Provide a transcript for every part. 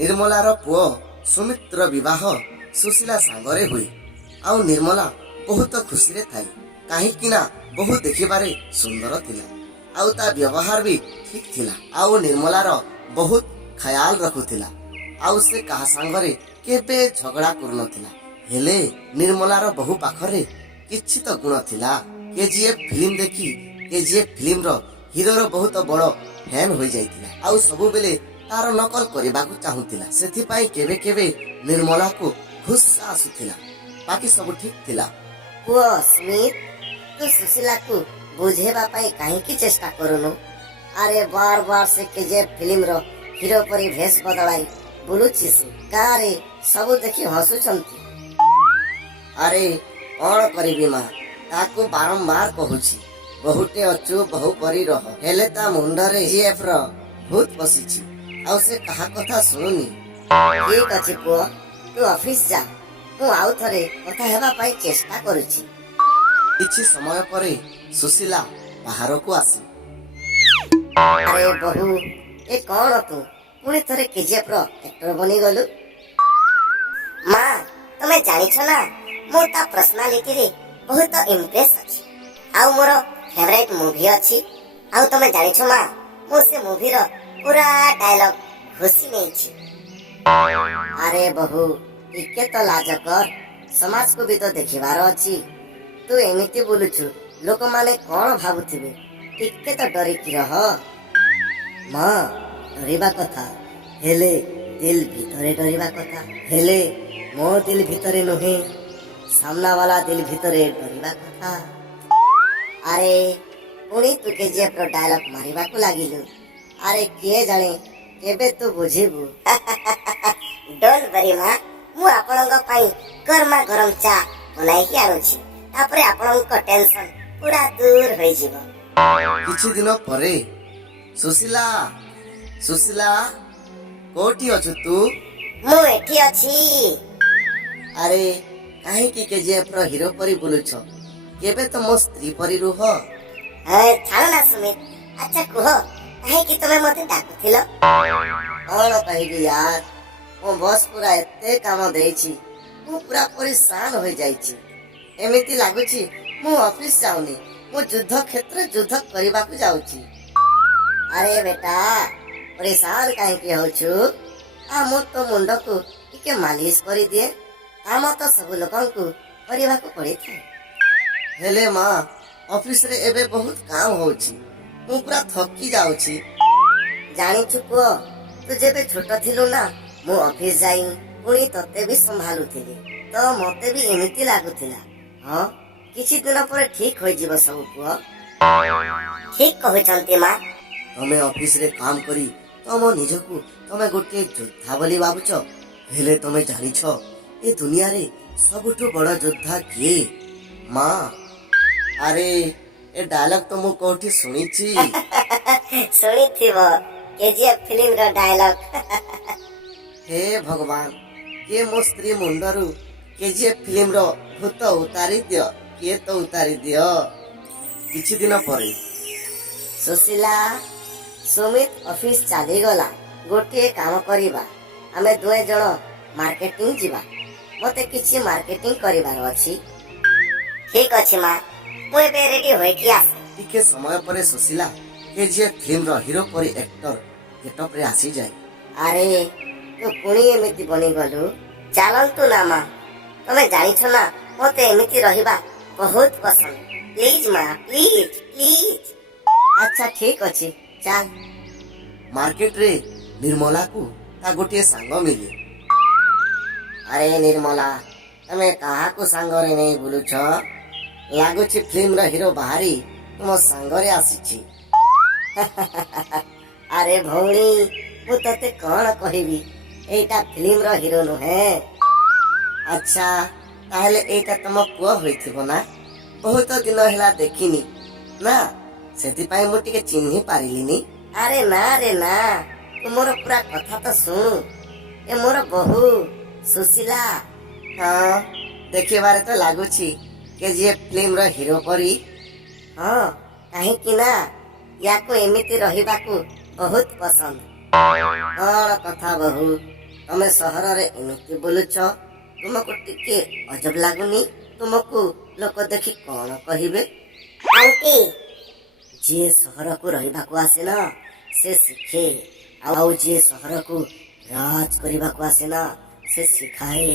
निर्मलार पुओ सुमित्र विवाह सुशीला सांगरे हुए आउ निर्मला बहुत खुशी रे थाई कहीं बहु देखिबारे सुंदर थिला आउ ता व्यवहार भी ठीक थिला आउ निर्मलार बहुत ख्याल रखुथिला आउ से कहा सांगरे केबे झगड़ा करनथिला हेले निर्मलार बहु पाखरे किछि तो गुण थिला केजीएफ फिल्म देखी केजीएफ फिल्म रो हीरो रो बहुत बड़ फैन हो जाइतिला आउ सब बेले तार नकल करबाकू चाहुतिला सेथि पाई केबे केबे निर्मला को गुस्सा आसुथिला बाकी सब ठीक थिला। पुओ स्मिथ तू सुशीला को बुझेबा पाई काहे की चेष्टा करूनु अरे बार बार से केजे फिल्म रो हीरो परी भेष बदलाई बुलुचिस गारे सब देखि हसुचंती अरे कौन करिबी मां ताकू बारंबार कहूची बहुटे अचु बहु परी रह हेले ता मुंडरे जीएफ रो भूत पसिची आउ से कहा कथा सुनुनी। ठीक अछि पुओ तू ऑफिस जा मु आउ थरे कथा हेबा पाई चेष्टा करूची। किछि समय परे सुशीला बाहर को आसी अरे बहु ए कौन तू पुणी थरे केजीएफ रो एक्टर बनी गलु मां तमे जानि छ ना मो ता पर्सनालिटी रे बहुत इम्प्रेस अछि आउ मोर फेवरेट मूवी अछि आउ तमे जानि छ मां मो से मूवी रो पूरा डायलॉग घुसी नहीं छी। अरे बहु टिके तो लाज कर समाज को भी तो देखिबार अछि तू एमिति बोलुछु लोक माने कोन भाबुथिबे टिके तो डरी की रह मां डरिबा कथा हेले दिल भितरे डरिबा कथा हेले मो दिल भितरे नहे सामना वाला दिल भितरे डरिबा कथा। अरे पुणी तू केजीएफ रो डायलॉग मारिबा को लागिलु अरे किए जाने केबे तू बुझिबु डोंट वरी मां मु आपनक पाई गरमा गरम चा बनाई के आनुछि तापरे आपनक टेंशन पूरा दूर होई जिवो। किछि दिन परे सुशीला सुशीला कोठी अछु तू मु एठी अछि। अरे काहे की केजीएफ रो हीरो परी बोलुछ केबे तो मो स्त्री परी रुह ए छाड़ ना सुमित अच्छा कह काहे की तमे मते डाकुथिलो और कहिबी यार मो बस पूरा एते काम देछि मु पूरा परेशान हो जाइछि एमिति लागुछि मु ऑफिस जाउनी मु युद्ध क्षेत्र युद्ध करबा को जाउछि। अरे बेटा परेशान काहे की होछु आ मो तो मुंड को टिके मालिश करी दिए काम तो सब लोगन को करबा को पड़ी था हेले मां ऑफिस रे एबे बहुत काम होछि मु पूरा थकी जाउछि। जानी चुको तू जेबे छोट थिलु ना मु ऑफिस जाई पुणी तते भी संभालु थिली तो मते भी एमिति लागुथिला हां किछि दिन पर ठीक होई जीव सब पुओ ठीक कहउचंती मां तमे ऑफिस रे काम करी तम निजकू तमे गोटे योद्धा बोली भाबुछ हेले तमे जानि छ ए दुनिया रे सबठु बड़ योद्धा के मां अरे ए डायलॉग तो मु कोठी सुनी छी सुनी थिबो केजीएफ फिल्म रो डायलॉग हे भगवान के मो स्त्री मुंडरू केजीएफ फिल्म रो भूत उतारी दियो के तो उतारी दियो। किछि दिन परे सुशीला सुमित ऑफिस चली गला गोटे काम करिबा हमें दुए जण मार्केटिंग जीवा मते किछि मार्केटिंग करिबार अछि। ठीक अछि मां मु एबे रेडी होई कि आस टिके समय परे सुशीला केजीएफ फिल्म रो हीरो परी एक्टर गेटअप रे आसी जाय। अरे तू पुणी एमिति बनी गलु चलंतु ना मां तमे जानि छ ना मते एमिति रहिबा बहुत पसंद प्लीज मां प्लीज प्लीज। अच्छा ठीक अछि चल मार्केट रे निर्मला को ता गोटे सांग मिले। अरे निर्मला तमे कहा को सांग रे नहीं बोलु छ लागुछि फिल्म रो हीरो बाहरी तुम सांग रे आसीछि। अरे भौणी मु तते कोन कहिबी एटा फिल्म रो हीरो न है। अच्छा ताहले एटा तुम पुआ होइथिबो ना बहुत दिन हला देखिनी ना सेति पाई मु टिके चिन्हि पारिलिनी। अरे ना रे ना तू मोर पूरा कथा तो सुन ए मोर बहु सुशीला हां देखिबारे तो लागुछि केजीएफ फिल्म रो हीरो परी हां काहे कि ना याको एमिति रहिबा को बहुत पसंद। कौन कथा बहु ତମେ ସହରରେ ଏମିତି ବୁଲୁଛ, ତୁମକୁ ଟିକେ ଅଜବ ଲାଗୁନି? ତୁମକୁ ଲୋକ ଦେଖି କଣ କହିବେ? ଆଣ୍ଟି, ଯିଏ ସହରକୁ ରହିବାକୁ ଆସେ ନା ସେ ଶିଖେ, ଆଉ ଯିଏ ସହରକୁ ରାଜ କରିବାକୁ ଆସେ ନା ସେ ଶିଖାଏ।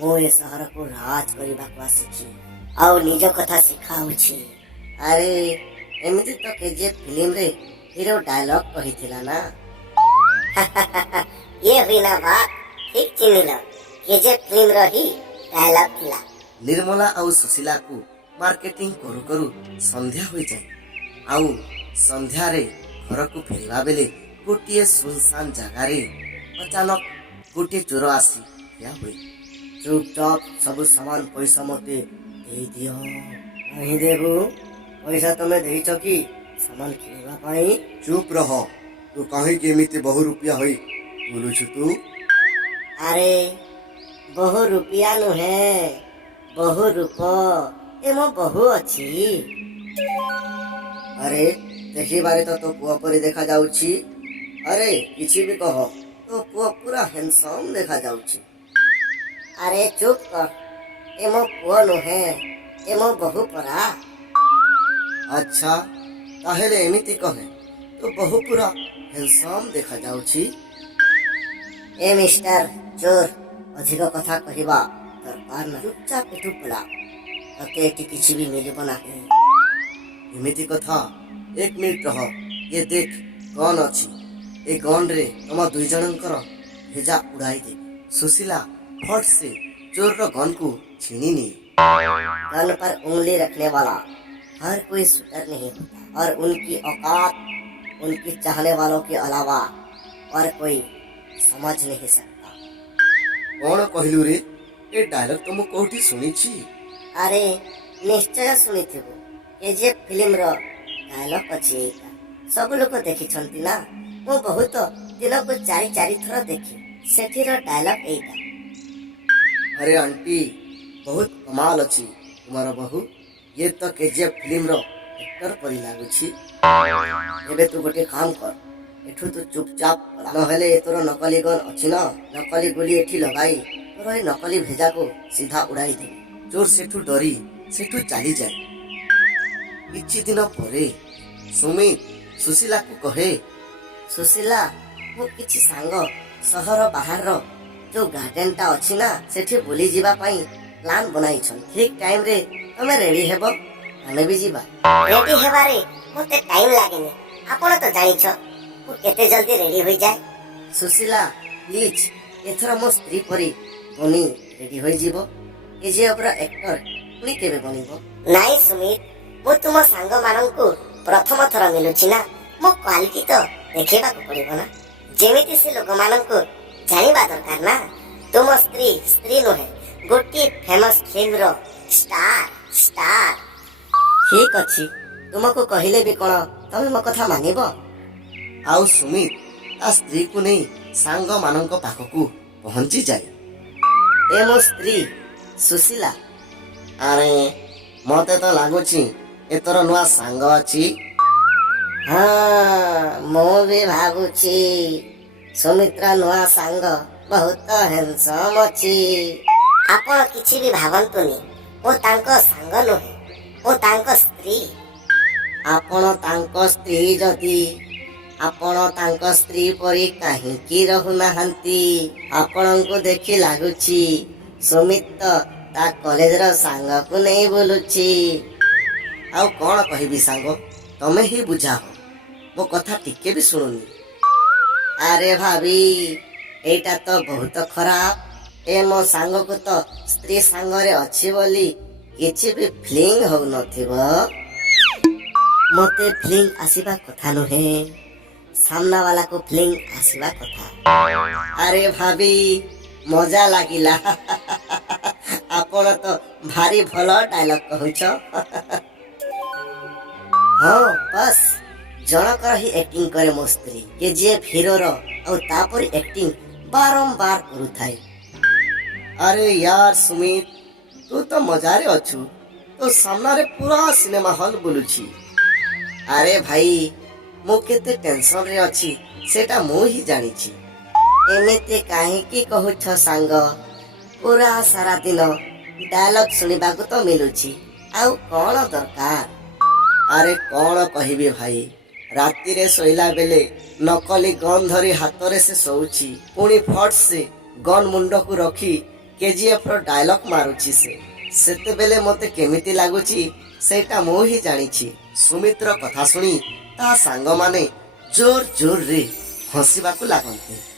ମୁଁ ଏ ସହରକୁ ରାଜ କରିବାକୁ ଆସିଛି ଆଉ ନିଜ କଥା ଶିଖାଉଛି। ଆରେ ଏମିତି ତ କେଜିଏଫ ଫିଲ୍ମରେ ହିରୋ ଡାୟଲଗ କହିଥିଲା ନା। ये हुई ना बात, ठीक चिन्हिल, केजिएफ फिल्मर ही डायलॉग थिला। ନିର୍ମଳା ଆଉ ସୁଶୀଲାକୁ ମାର୍କେଟିଂ କରୁ କରୁ ସନ୍ଧ୍ୟା ହୋଇଯାଏ। ଆଉ ସନ୍ଧ୍ୟାରେ ଘରକୁ ଫେରିବା ବେଳେ ଗୋଟିଏ ସୁନସାନ ଜାଗାରେ ଅଚାନକ ଗୋଟିଏ ଚୋର ଆସି ଠିଆ ହୁଏ। ଚୁପଚାପ ସବୁ ସାମାନ ପଇସା ମୋତେ ଦେଇଦିଅ। କାହିଁ ଦେବୁ? ପଇସା ତମେ ଦେଇଛ କି ସାମାନ କିଣିବା ପାଇଁ? ଚୁପ ରହ, ତୁ କାହିଁକି ଏମିତି ବହୁ ରୁପିଆ ହୋଇ ବୁଲୁଛୁ ତୁ? ଆରେ ବହୁ ରୁପିଆ ନୁହେଁ, ବହୁ ରୂପ। ଏ ମୋ ବହୁ ଅଛି। ଆରେ ଦେଖିବାରେ ତ ତୋ ପୁଅ ପରି ଦେଖାଯାଉଛି। ଆରେ କିଛି ବି କହ, ତୋ ପୁଅ ପୁରା ହ୍ୟାଣ୍ଡସମ୍ ଦେଖାଯାଉଛି। ଆରେ ଚୁପ କର, ଏ ମୋ ପୁଅ ନୁହେଁ, ଏ ମୋ ବହୁ ପରା। ଆଚ୍ଛା ତାହେଲେ ଏମିତି କହେ, ତୋ ବହୁ ପୁରା ହ୍ୟାଣ୍ଡସମ୍ ଦେଖାଯାଉଛି। ଏ ମିଷ୍ଟର ଚୋର, ଅଧିକ କଥା କହିବା ଦରକାର ନା। ଚୁପଚାପ ଏଠୁ ପଳା, ତତେ ଏଠି କିଛି ବି ମିଳିବ ନାହିଁ। ଏମିତି କଥା? ଏକ ମିନିଟ ରହ, ଏ ଦେଖ ଗନ୍ ଅଛି। ଏ ଗନ୍ରେ ତମ ଦୁଇ ଜଣଙ୍କର ଭେଜା ଉଡ଼ାଇ ଦେ। ସୁଶୀଲା फट से चोर का गन को छीनी नहीं। गन पर उंगली रखने वाला हर कोई शूटर नहीं होता, और उनकी औकात उनकी चाहने वालों के अलावा और कोई समझ नहीं सकता। कौन कहलु रे? ए डायलॉग तो मु कोठी सुनिछि। अरे निश्चय सुनिथिबो, केजीएफ फिल्म रो डायलॉग अछि एटा। सब लोग देखि छंती ना, मु बहुत दिन को चारि चारि थरा देखि। सेठीर डायलॉग एटा। अरे आंटी बहुत कमाल अछि तुम्हारा बहू। ये तो केजीएफ फिल्म रो एक्टर परी लागुछि। एबे तू गोटे काम कर, एठू तू चुपचाप पला, नहेले तोर नकली गन अछि ना, नकली गोली एठी लगाई तोर ए नकली भेजा को सीधा उड़ाई दे। चोर सेठू डरी सेठू चली जाए। किछि दिन परे सुमित सुशीला को कहे, सुशीला मु किछि सांग सहर बाहर रो जो गार्डन टा अछि ना, सेठी बुली जीवा पई प्लान बनाई छन। ठीक टाइम रे तमे रेडी हेबो, हमें भी जीवा। रेडी हेबारे मते टाइम लागेनी, आपण तो जानि छ मु केते जल्दी रेडी होई जाय। सुशीला प्लीज एथरा मो स्त्री परी बनी रेडी होई जीवो। ए जे अपरा एक्टर पुनी केबे बनिबो? नाइ सुमित, मु तुम सांग मानंकु प्रथम थर मिलुछि ना, मो क्वालिटी तो देखिबा को पड़िबो ना। जेमिति से लोक मानंकु जानिबा दरकार ना, तुम स्त्री स्त्री नुहे, गोटे फेमस फिल्म रो स्टार। ठीक अछि, तुमको कहिले भी कोन तमे मो कथा मानिबो? आउ सुमित ता स्त्री को नहीं सांग मानंक पाखकू पहुंची जाए। ए मो स्त्री सुशीला। अरे मते तो लागुछि एतर नुआ सांग अछि। हाँ मो भी भाबुछि सुमित्रा नुआ सांग बहुत हैंडसम अछि। आपण किछि भी भाबंतुनी, ओ तांको सांग नुहे, ओ तांको स्त्री। आपण तांको स्त्री जदि आपण तांको स्त्री परी काहींकी रहुनाहांती? आपणको देखि लागुछि सुमित ता कॉलेज रो सांग को नहीं बोलुछि। आउ कौन कहबी सांग, तमे ही बुझा हो, मो कथा टिके भी सुनुनी। अरे भाभी एटा तो बहुत खराब। ए मो सांग को तो स्त्री सांग रे अछि बोली किछि भी फीलिंग हो नथिबो। मते फीलिंग आसीबा कथा नुहे, सामना वाला को फीलिंग आसीबा कथा। अरे भाभी मजा लागिला। आपण तो भारी भलो डायलॉग कहउछ। हाँ बस जनकर ही एक्टिंग करे मो स्त्री। केजीएफ हीरो रो और तापर एक्टिंग बारंबार करू थाई। अरे यार सुमित तू तो मजारे अछु, तो सामना रे पूरा सिनेमा हॉल बोलुछि। अरे भाई मु केते टेंशन रे अछि सेटा मु ही जानिछि। ଏମିତି କାହିଁକି କହୁଛ ସାଙ୍ଗ? ପୁରା ସାରା ଦିନ ଡାୟଲଗ ଶୁଣିବାକୁ ତ ମିଳୁଛି, ଆଉ କଣ ଦରକାର? ଆରେ କଣ କହିବି ଭାଇ, ରାତିରେ ଶୋଇଲା ବେଳେ ନକଲି ଗନ୍ ଧରି ହାତରେ ସେ ଶୋଉଛି, ପୁଣି ଫଟ୍ ସେ ଗନ୍ ମୁଣ୍ଡକୁ ରଖି KGF ର ଡାୟଲଗ ମାରୁଛି ସେ। ସେତେବେଳେ ମୋତେ କେମିତି ଲାଗୁଛି ସେଇଟା ମୁଁ ହିଁ ଜାଣିଛି। ସୁମିତ୍ର କଥା ଶୁଣି ତା ସାଙ୍ଗମାନେ ଜୋର ଜୋରରେ ହସିବାକୁ ଲାଗନ୍ତି।